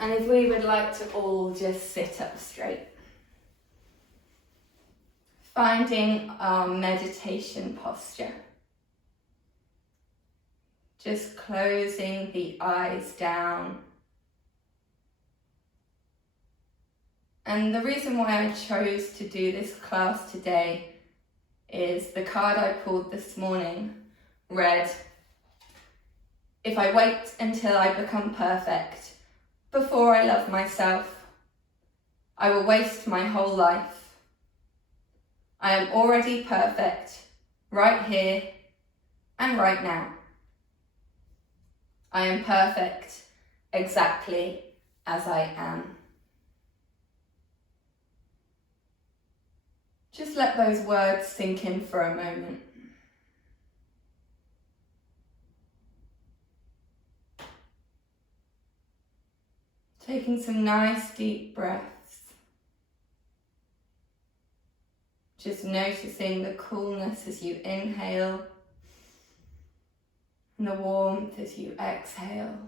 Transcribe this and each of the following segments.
And if we would like to all just sit up straight, finding our meditation posture. Just closing the eyes down. And the reason why I chose to do this class today is the card I pulled this morning read, "If I wait until I become perfect before I love myself, I will waste my whole life. I am already perfect right here and right now. I am perfect exactly as I am." Just let those words sink in for a moment. Taking some nice deep breaths. Just noticing the coolness as you inhale and the warmth as you exhale.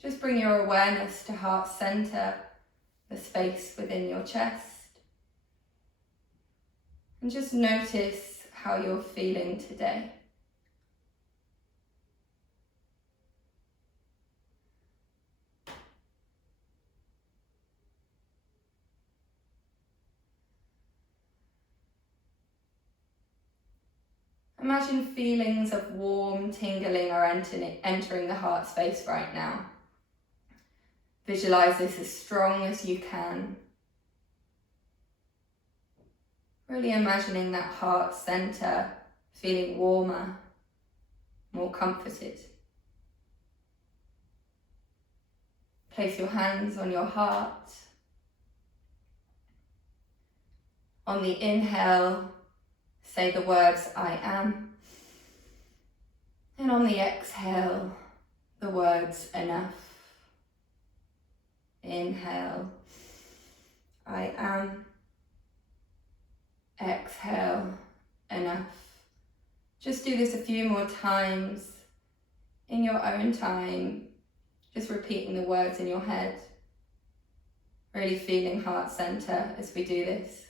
Just bring your awareness to heart center, the space within your chest. And just notice how you're feeling today. Imagine feelings of warm tingling are entering the heart space right now. Visualize this as strong as you can. Really imagining that heart center feeling warmer, more comforted. Place your hands on your heart. On the inhale, say the words, "I am." And on the exhale, the words, "enough." Inhale, "I am." Exhale, "enough." Just do this a few more times in your own time, just repeating the words in your head. Really feeling heart center as we do this.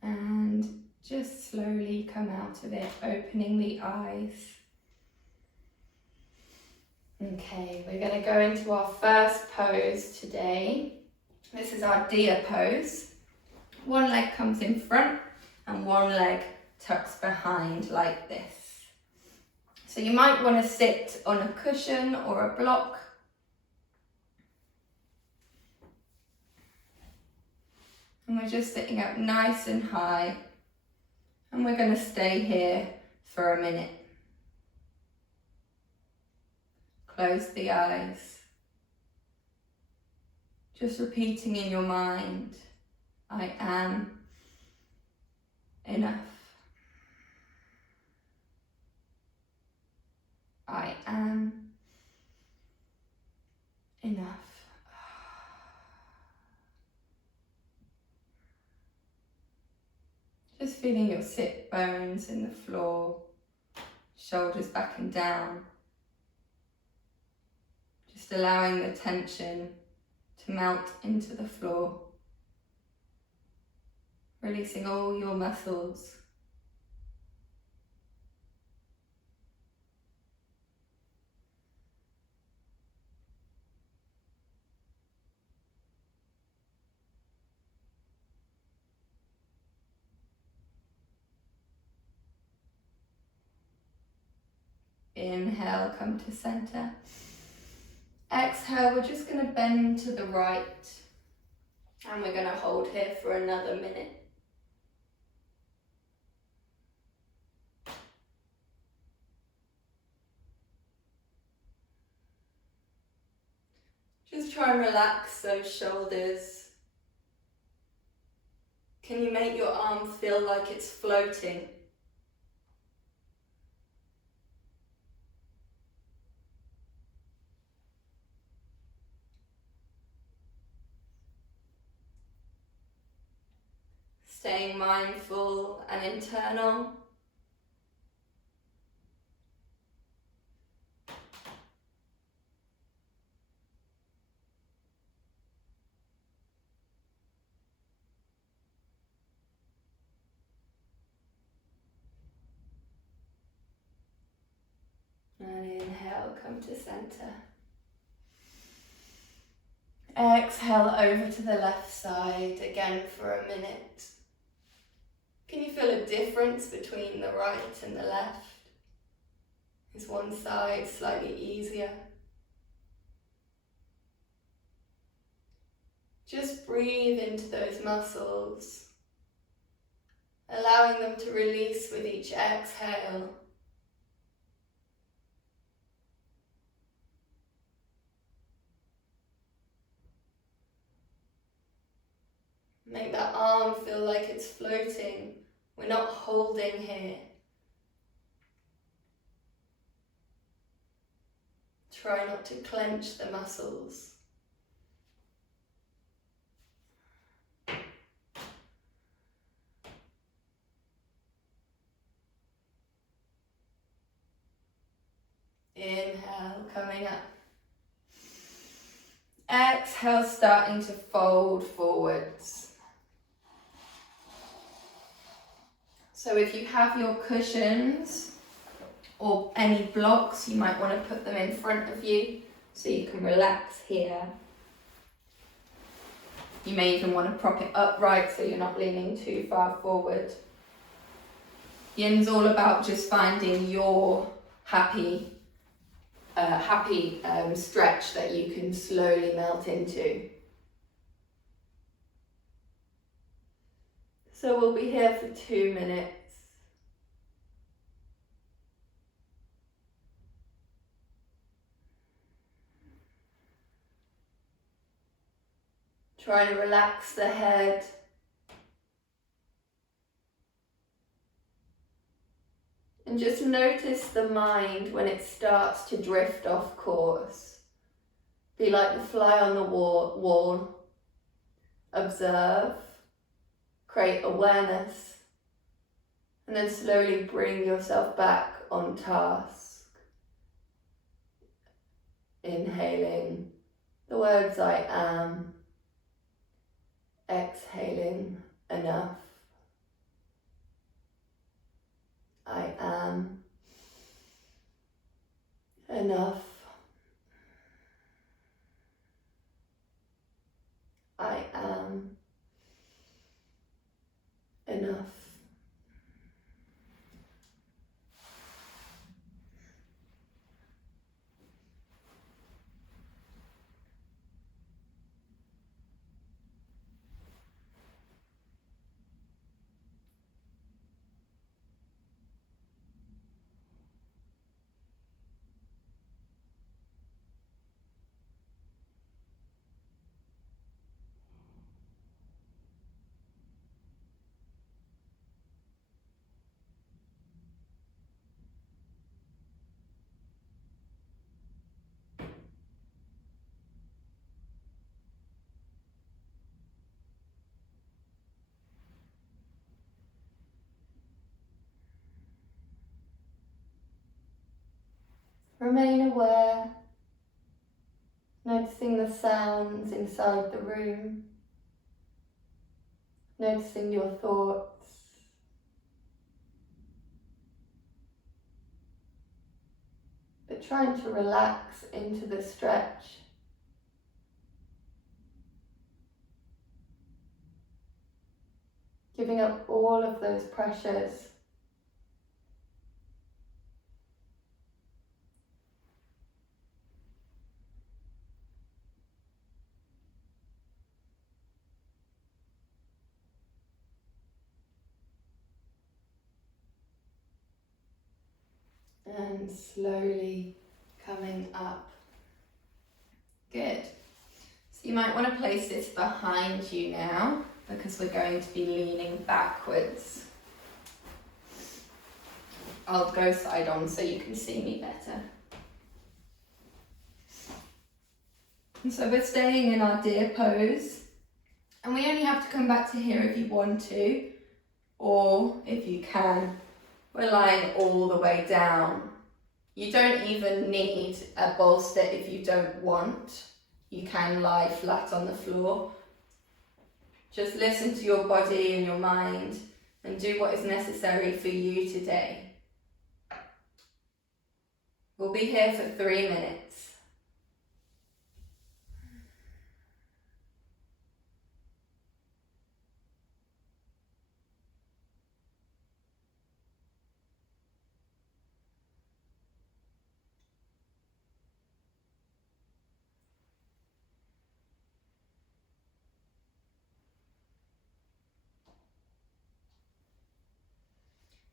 And just slowly come out of it, opening the eyes. Okay, we're going to go into our first pose today. This is our deer pose. One leg comes in front and one leg tucks behind like this. So you might want to sit on a cushion or a block. And we're just sitting up nice and high. And we're going to stay here for a minute. Close the eyes. Just repeating in your mind, "I am enough. I am enough." Just feeling your sit bones in the floor, shoulders back and down. Just allowing the tension to melt into the floor. Releasing all your muscles. Inhale, come to center. Exhale, we're just going to bend to the right. And we're going to hold here for another minute. Just try and relax those shoulders. Can you make your arm feel like it's floating? Staying mindful and internal. And inhale, come to center. Exhale over to the left side again for a minute. Can you feel a difference between the right and the left? Is one side slightly easier? Just breathe into those muscles, allowing them to release with each exhale. Make that arm feel like it's floating. We're not holding here. Try not to clench the muscles. Inhale, coming up. Exhale, starting to fold forwards. So if you have your cushions or any blocks, you might want to put them in front of you so you can relax here. You may even want to prop it upright so you're not leaning too far forward. Yin's all about just finding your happy stretch that you can slowly melt into. So we'll be here for 2 minutes. Try to relax the head. And just notice the mind when it starts to drift off course. Be like the fly on the wall. Observe, create awareness, and then slowly bring yourself back on task. Inhaling the words I am. Exhaling enough. I am enough. I am enough. Remain aware, noticing the sounds inside the room, noticing your thoughts, but trying to relax into the stretch. Giving up all of those pressures. And slowly coming up. Good. So you might want to place this behind you now because we're going to be leaning backwards. I'll go side on so you can see me better. And so we're staying in our deer pose, and we only have to come back to here if you want to, or if you can, we're lying all the way down. You don't even need a bolster if you don't want. You can lie flat on the floor. Just listen to your body and your mind and do what is necessary for you today. We'll be here for 3 minutes.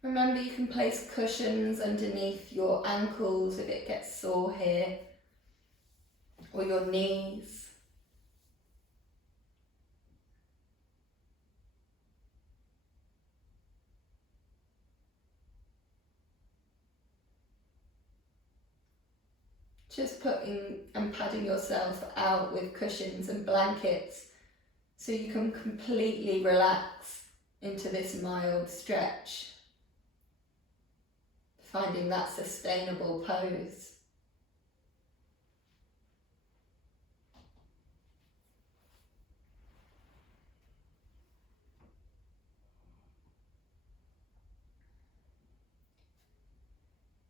Remember, you can place cushions underneath your ankles if it gets sore here, or your knees. Just putting and padding yourself out with cushions and blankets so you can completely relax into this mild stretch, finding that sustainable pose.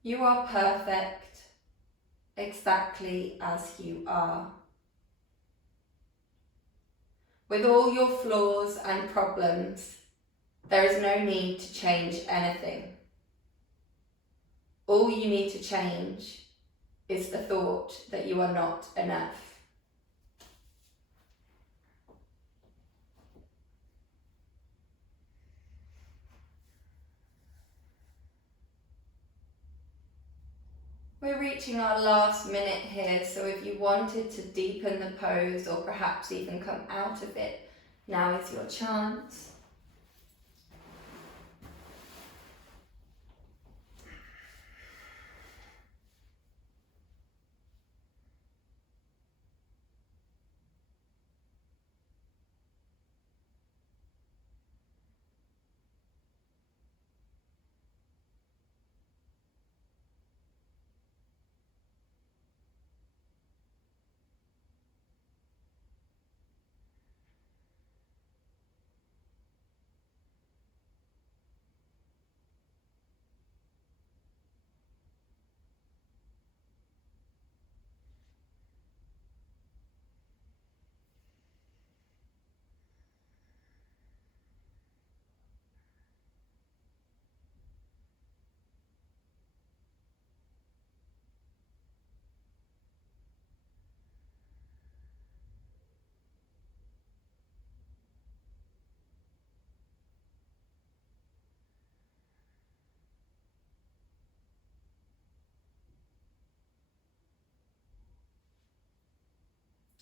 You are perfect exactly as you are. With all your flaws and problems, there is no need to change anything. All you need to change is the thought that you are not enough. We're reaching our last minute here, so if you wanted to deepen the pose or perhaps even come out of it, now is your chance.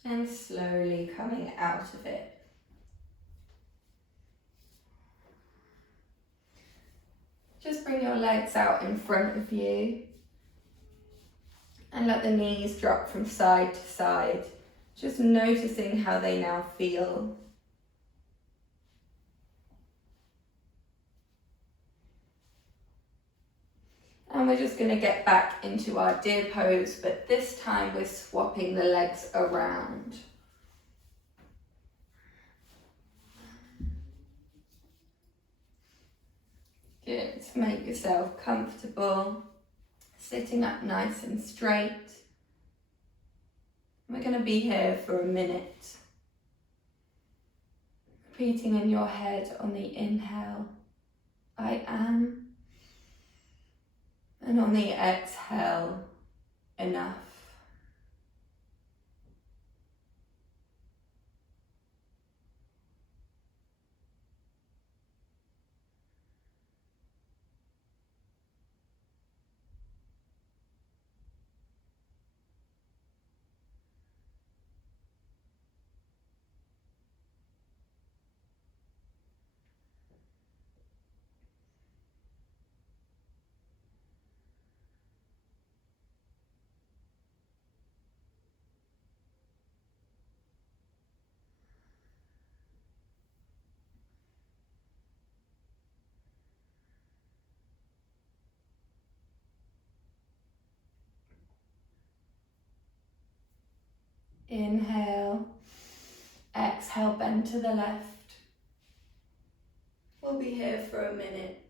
And slowly coming out of it. Just bring your legs out in front of you and let the knees drop from side to side, just noticing how they now feel. And we're just going to get back into our deer pose, but this time we're swapping the legs around. Good. Make yourself comfortable, sitting up nice and straight. We're going to be here for a minute. Repeating in your head on the inhale, I am. And on the exhale, enough. Inhale, exhale, bend to the left. We'll be here for a minute.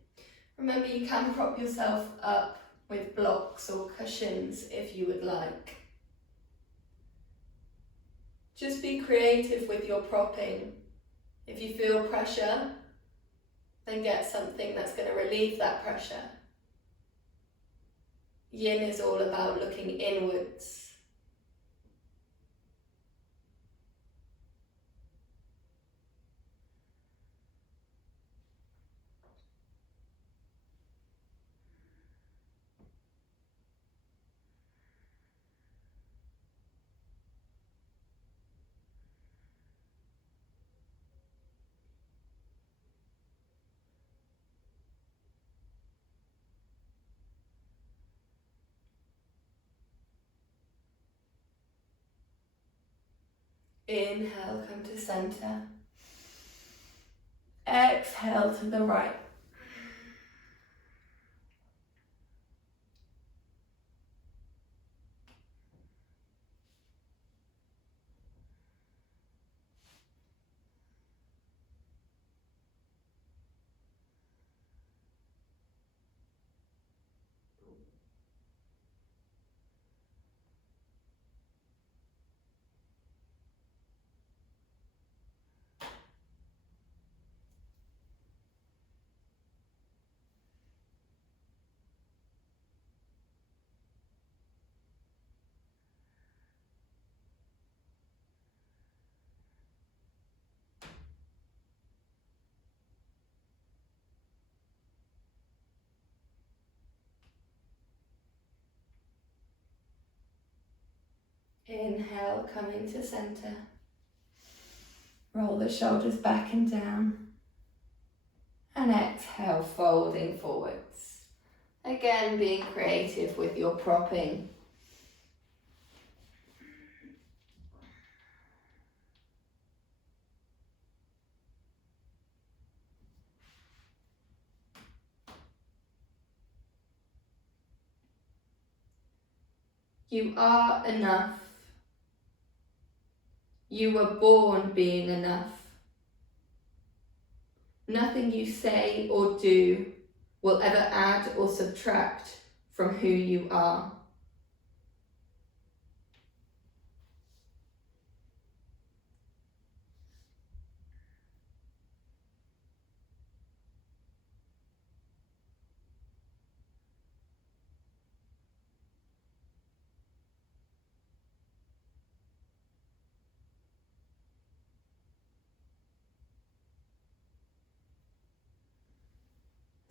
Remember, you can prop yourself up with blocks or cushions if you would like. Just be creative with your propping. If you feel pressure, then get something that's going to relieve that pressure. Yin is all about looking inwards. Inhale, come to center. Exhale to the right. Inhale, coming to center. Roll the shoulders back and down. And exhale, folding forwards. Again, being creative with your propping. You are enough. You were born being enough. Nothing you say or do will ever add or subtract from who you are.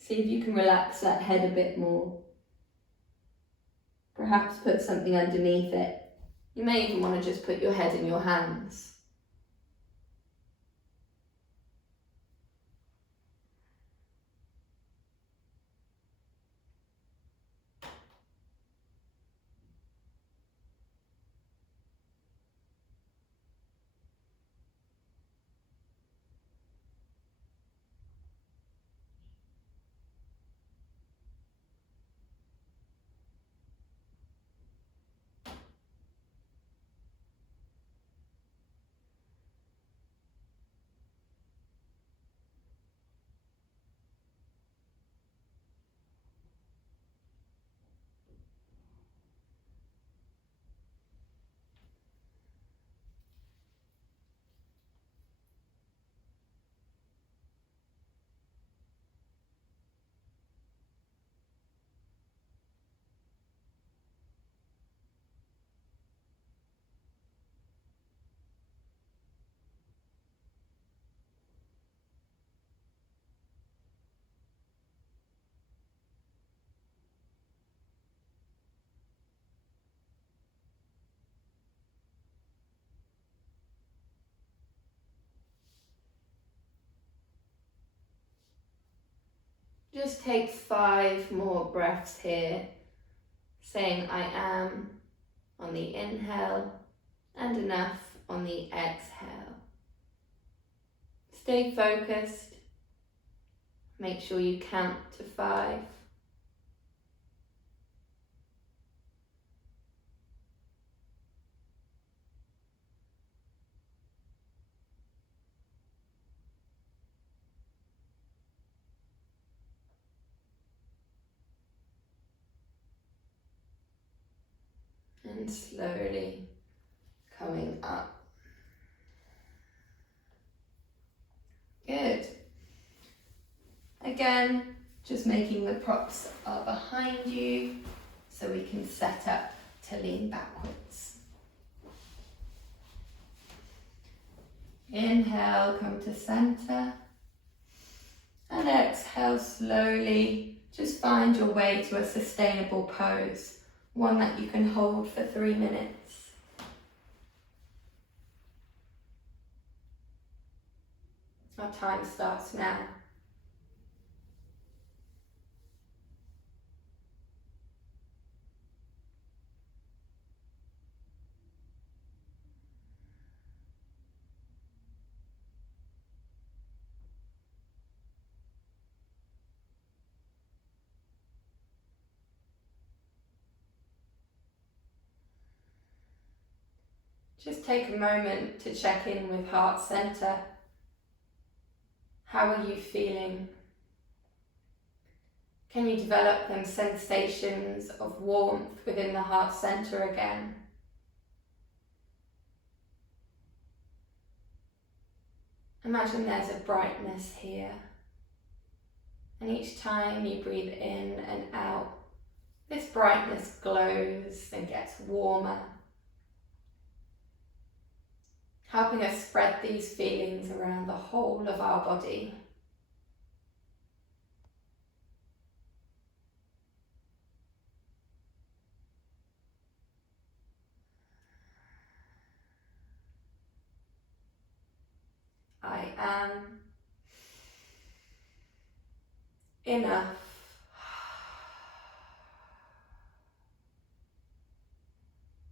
See if you can relax that head a bit more. Perhaps put something underneath it. You may even want to just put your head in your hands. Just take 5 more breaths here, saying I am on the inhale and enough on the exhale. Stay focused. Make sure you count to 5. And slowly coming up. Good. Again, just making the props are behind you so we can set up to lean backwards. Inhale, come to center. And exhale slowly. Just find your way to a sustainable pose, one that you can hold for 3 minutes. Our time starts now. Just take a moment to check in with heart center. How are you feeling? Can you develop them sensations of warmth within the heart center again? Imagine there's a brightness here. And each time you breathe in and out, this brightness glows and gets warmer, helping us spread these feelings around the whole of our body. I am enough.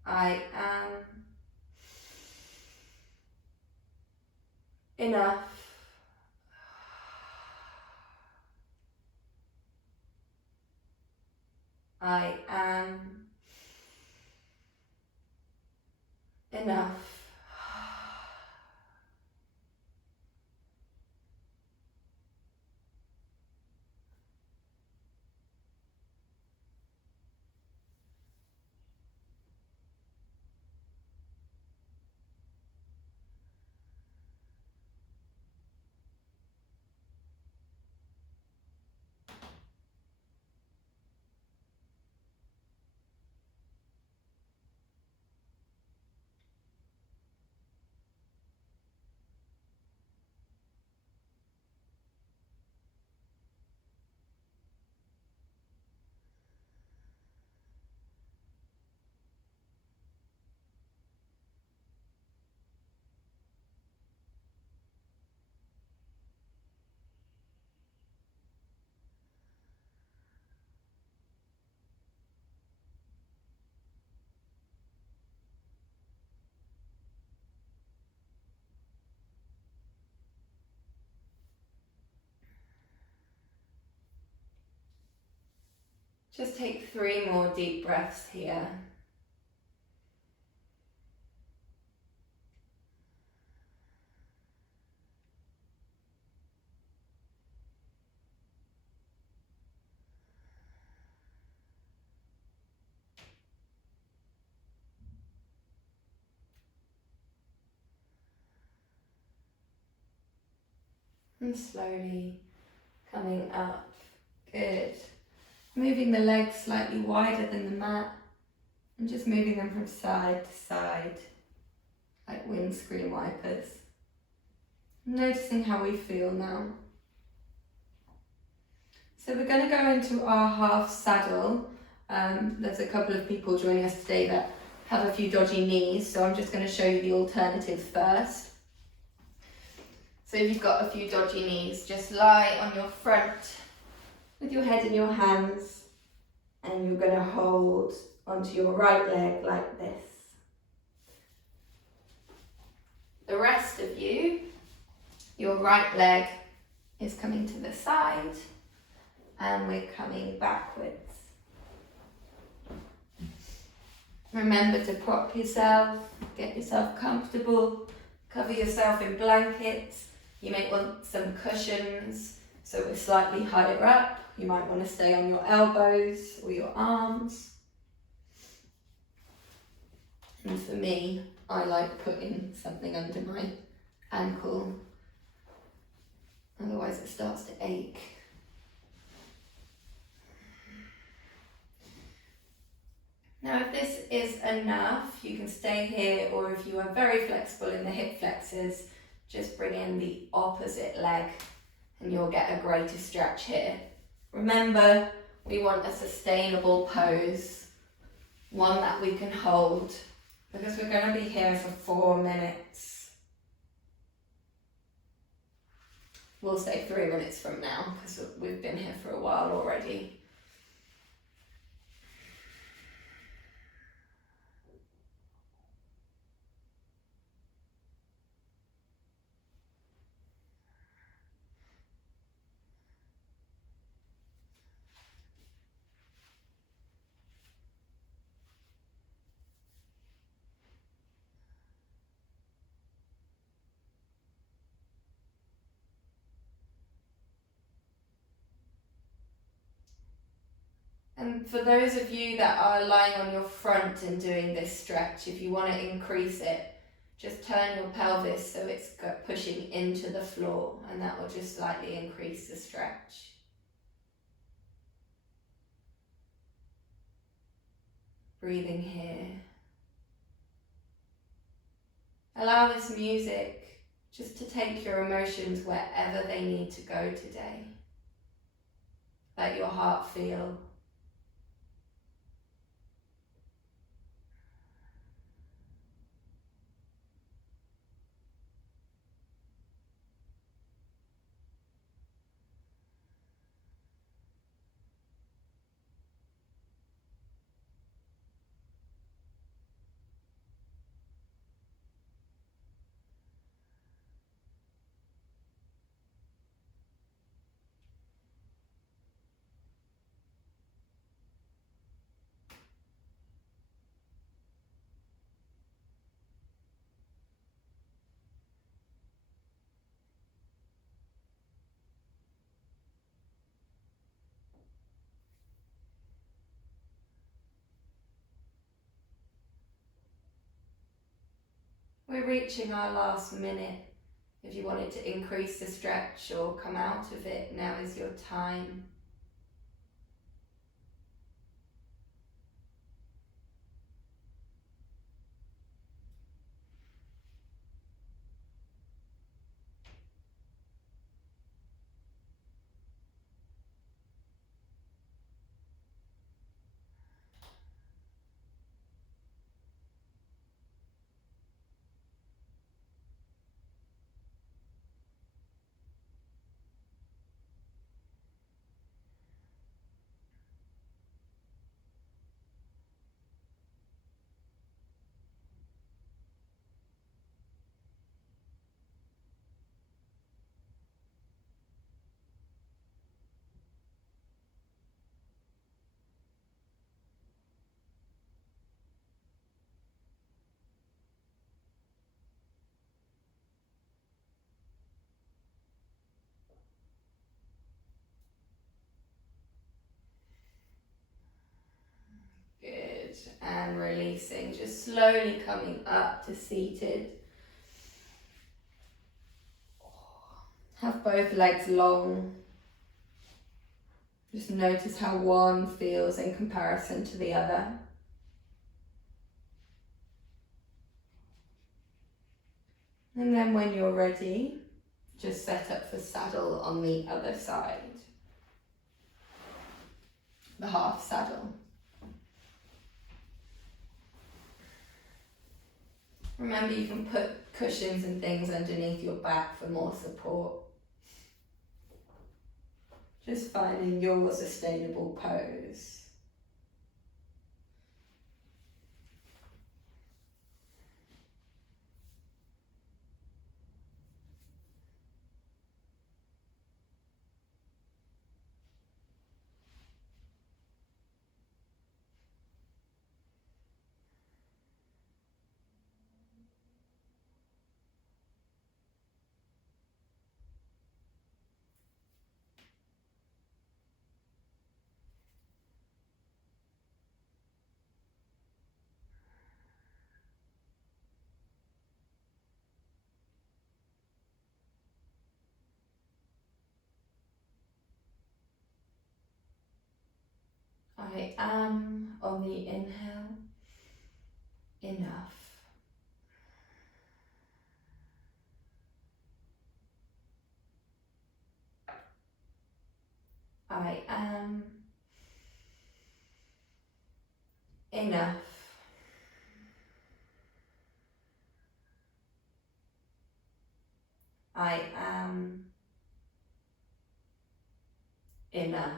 I am enough. I am enough. Just take 3 more deep breaths here. And slowly coming up. Good. Moving the legs slightly wider than the mat and just moving them from side to side like windscreen wipers. Noticing how we feel now. So we're going to go into our half saddle. There's a couple of people joining us today that have a few dodgy knees, so I'm just going to show you the alternatives first. So if you've got a few dodgy knees, just lie on your front with your head in your hands, and you're going to hold onto your right leg like this. The rest of you, your right leg is coming to the side and we're coming backwards. Remember to prop yourself, get yourself comfortable, cover yourself in blankets. You may want some cushions so we're slightly higher up. You might want to stay on your elbows or your arms. And for me, I like putting something under my ankle, otherwise it starts to ache. Now if this is enough, you can stay here, or if you are very flexible in the hip flexors, just bring in the opposite leg and you'll get a greater stretch here. Remember, we want a sustainable pose, one that we can hold, because we're going to be here for 4 minutes. We'll say 3 minutes from now, because we've been here for a while already. And for those of you that are lying on your front and doing this stretch, if you want to increase it, just turn your pelvis so it's pushing into the floor, and that will just slightly increase the stretch. Breathing here. Allow this music just to take your emotions wherever they need to go today. Let your heart feel. We're reaching our last minute. If you wanted to increase the stretch or come out of it, now is your time. Good, and releasing, just slowly coming up to seated. Have both legs long. Just notice how one feels in comparison to the other. And then when you're ready, just set up for saddle on the other side. The half saddle. Remember, you can put cushions and things underneath your back for more support. Just finding your sustainable pose. I am on the inhale, enough. I am enough. I am enough.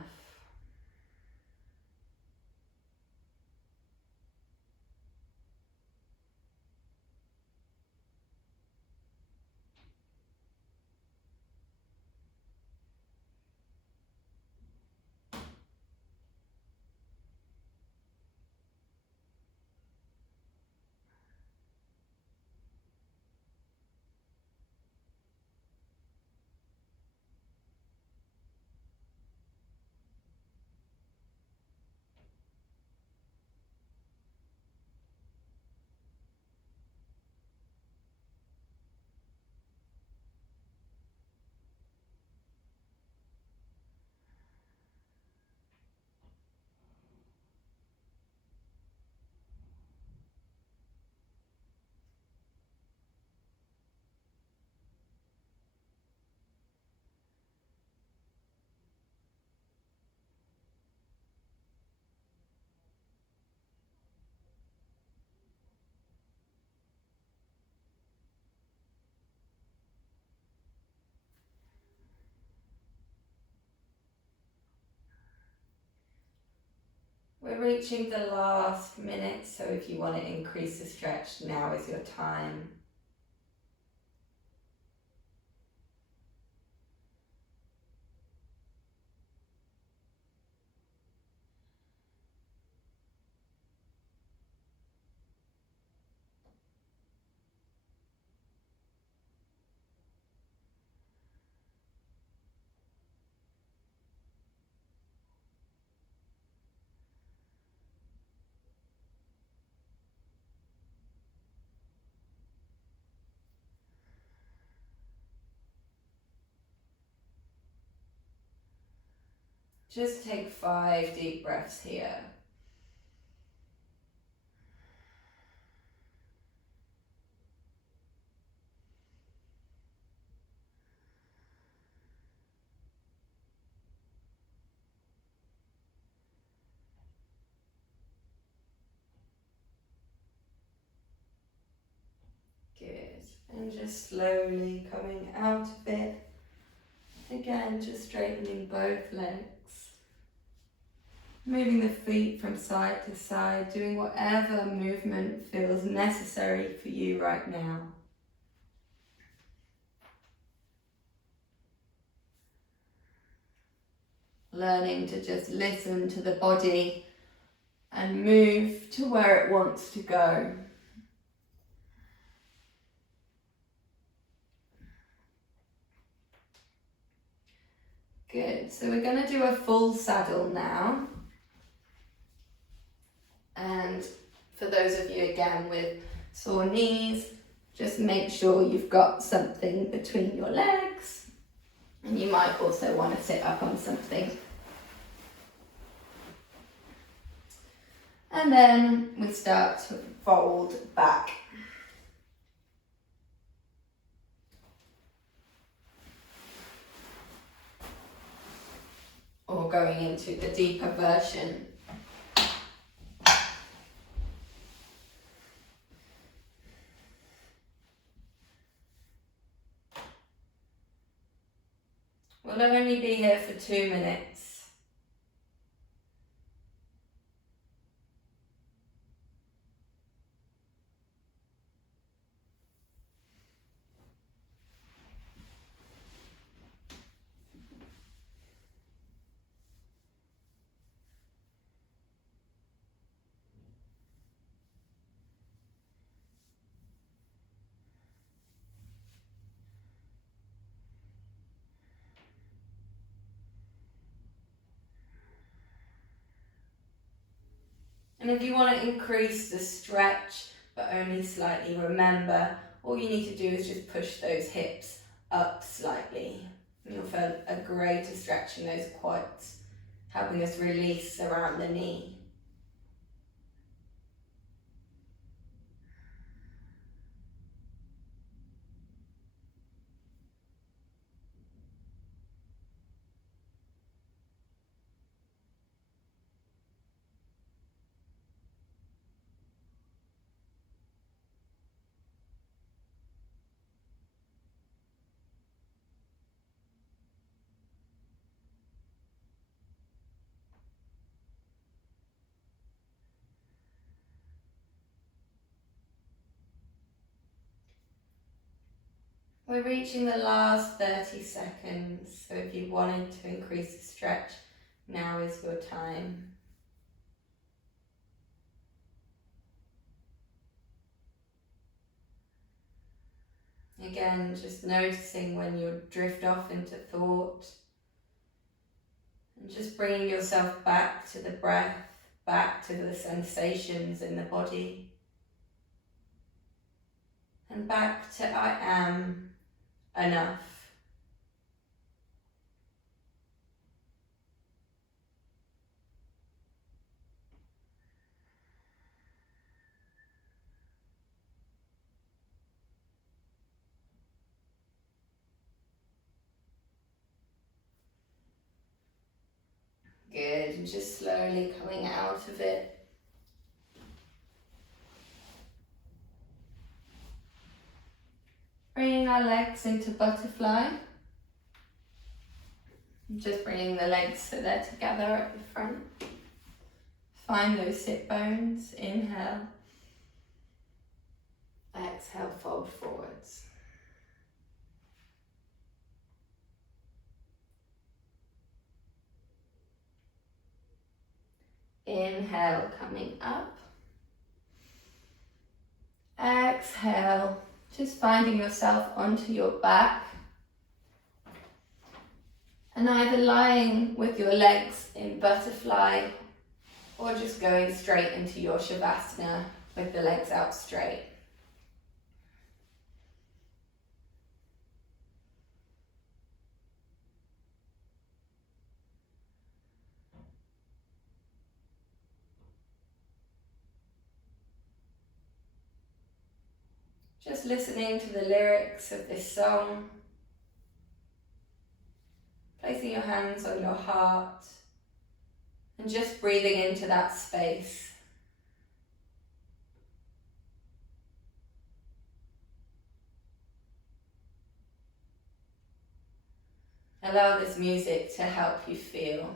We're reaching the last minute, so if you want to increase the stretch, now is your time. Just take 5 deep breaths here. Good. And just slowly coming out of it. Again, just straightening both legs. Moving the feet from side to side, doing whatever movement feels necessary for you right now. Learning to just listen to the body and move to where it wants to go. Good, so we're going to do a full saddle now. And for those of you again with sore knees, just make sure you've got something between your legs. And you might also want to sit up on something. And then we start to fold back. Or going into the deeper version. We'll only be here for 2 minutes. And if you want to increase the stretch, but only slightly, remember, all you need to do is just push those hips up slightly. And you'll feel a greater stretch in those quads helping us release around the knee. We're reaching the last 30 seconds, so if you wanted to increase the stretch, now is your time. Again, just noticing when you drift off into thought, and just bringing yourself back to the breath, back to the sensations in the body, and back to I am enough. Good, and just slowly coming out of it. Bringing our legs into butterfly. Just bringing the legs so they're together at the front. Find those sit bones. Inhale. Exhale, fold forwards. Inhale, coming up. Exhale, just finding yourself onto your back. And either lying with your legs in butterfly or just going straight into your Shavasana with the legs out straight. Just listening to the lyrics of this song, placing your hands on your heart and just breathing into that space. Allow this music to help you feel.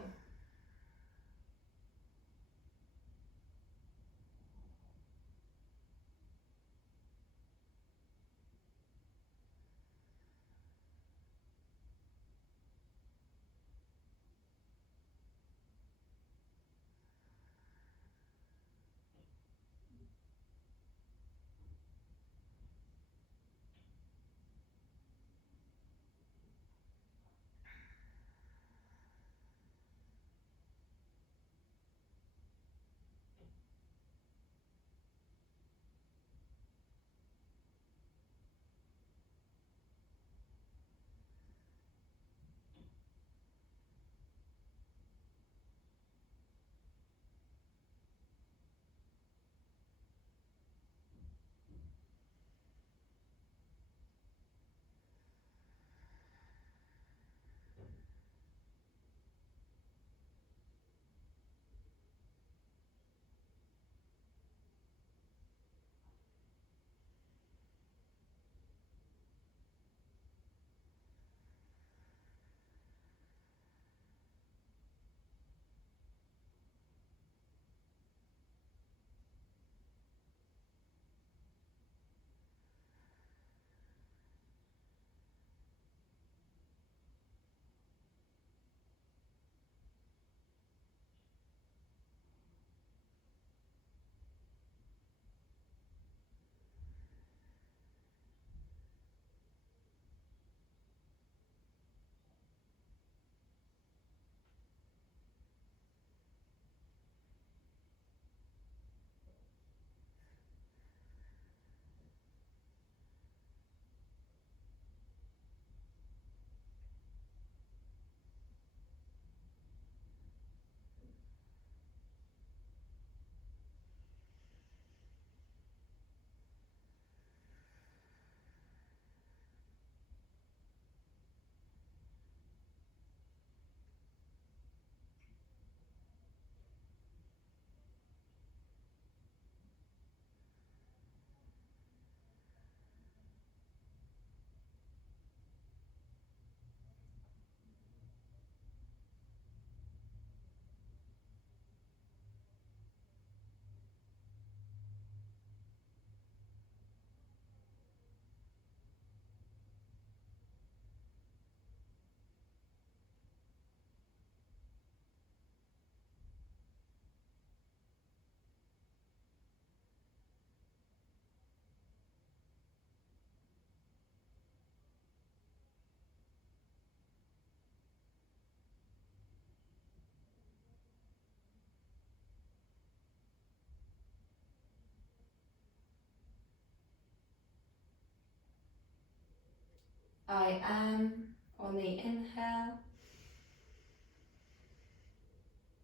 I am on the inhale.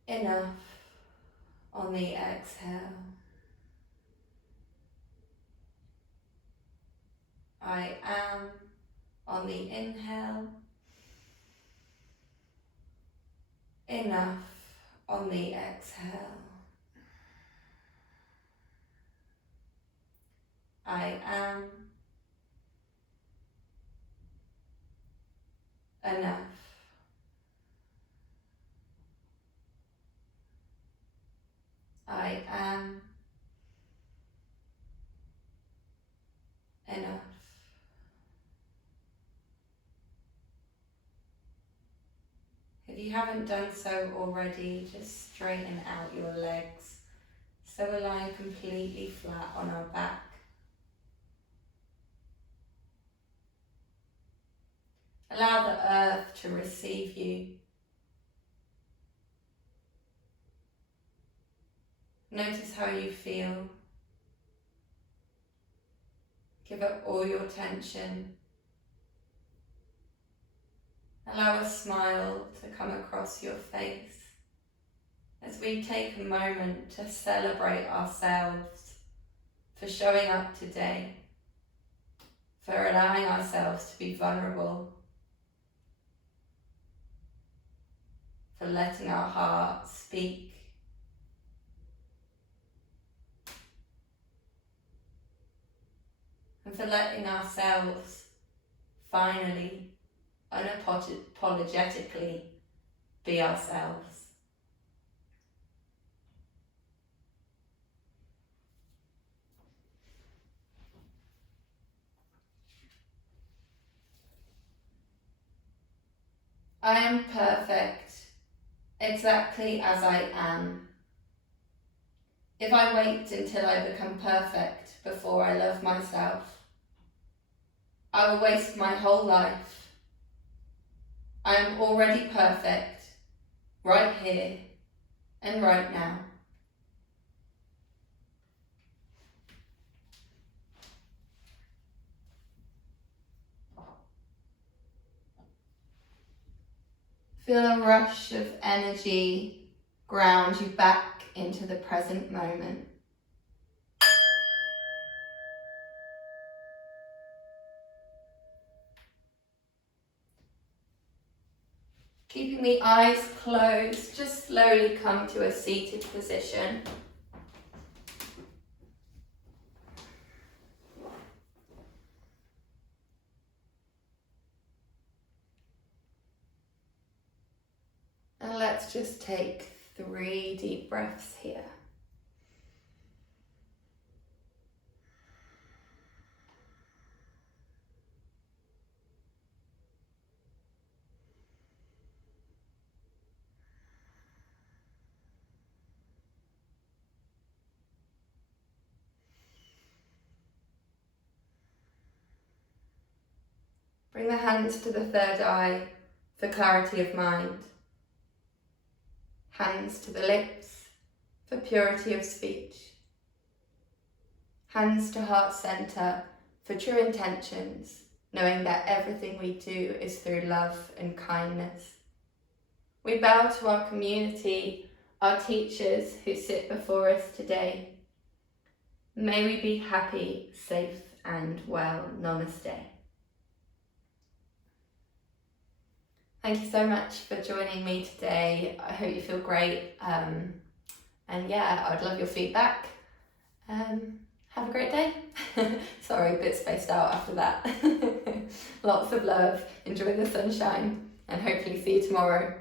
Enough on the exhale. I am on the inhale. Enough on the exhale. I am enough. I am enough. If you haven't done so already, just straighten out your legs so we're lying completely flat on our back. Allow the earth to receive you. Notice how you feel. Give it all your attention. Allow a smile to come across your face as we take a moment to celebrate ourselves for showing up today, for allowing ourselves to be vulnerable, for letting our hearts speak. And for letting ourselves finally, unapologetically be ourselves. I am perfect, exactly as I am. If I wait until I become perfect before I love myself, I will waste my whole life. I am already perfect, right here and right now. Feel a rush of energy ground you back into the present moment. Keeping the eyes closed, just slowly come to a seated position. And let's just take 3 deep breaths here. Bring the hands to the third eye for clarity of mind. Hands to the lips for purity of speech. Hands to heart center for true intentions, knowing that everything we do is through love and kindness. We bow to our community, our teachers who sit before us today. May we be happy, safe and well. Namaste. Thank you so much for joining me today. I hope you feel great. And yeah, I'd love your feedback. Have a great day. Sorry, a bit spaced out after that. Lots of love. Enjoy the sunshine and hopefully see you tomorrow.